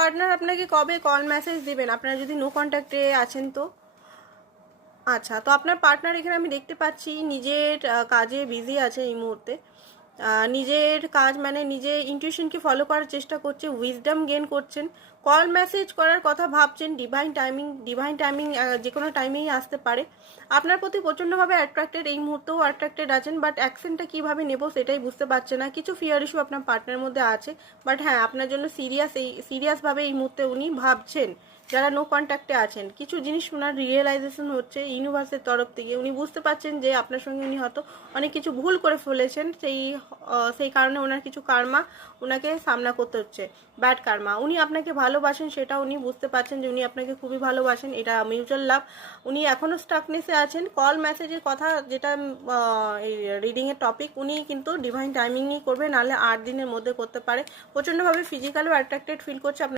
Partner আপনাকে কবে call message দিবেন, আপনারা যদি নো কন্ট্যাক্টে আছেন তো? আচ্ছা, তো আপনার পার্টনার এখানে আমি দেখতে পাচ্ছি নিজের কাজে বিজি আছে এই মুহূর্তে। নিজের কাজ মানে নিজের ইনটিউশনকে ফলো করার চেষ্টা করছে, উইজডম গেইন করছেন, কল মেসেজ করার কথা ভাবছেন। ডিভাইন টাইমিং যে কোনো টাইমেই আসতে পারে। আপনার প্রতি প্রচণ্ডভাবে অ্যাট্রাক্টেড, এই মুহূর্তেও অ্যাট্রাক্টেড আছেন, বাট অ্যাকশনটা কীভাবে নেব সেটাই বুঝতে পারছে না। কিছু ফিয়ার ইস্যু আপনার পার্টনারের মধ্যে আছে, বাট হ্যাঁ আপনার জন্য সিরিয়াসভাবে এই মুহূর্তে উনি ভাবছেন। যারা নো কন্ট্যাক্টে আছেন, কিছু জিনিস ওনার রিয়েলাইজেশন হচ্ছে ইউনিভার্সের তরফ থেকে। উনি বুঝতে পারছেন যে আপনার সঙ্গে উনি হয়তো অনেক কিছু ভুল করে ফেলেছেন, সেই কারণে ওনার কিছু কার্মা ওনাকে সামনা করতে হচ্ছে, ব্যাড কার্মা। উনি আপনাকে ভালোবাসেন, সেটা উনি বুঝতে পারছেন যে উনি আপনাকে খুবই ভালোবাসেন, এটা মিউচুয়াল লাভ। উনি এখনও স্টাকনেসে আছেন। কল মেসেজের কথা যেটা এই রিডিংয়ের টপিক, উনি কিন্তু ডিভাইন টাইমিংই করবে, নাহলে 8 দিনের মধ্যে করতে পারে। প্রচণ্ডভাবে ফিজিক্যালও অ্যাট্রাক্টেড ফিল করছে আপনার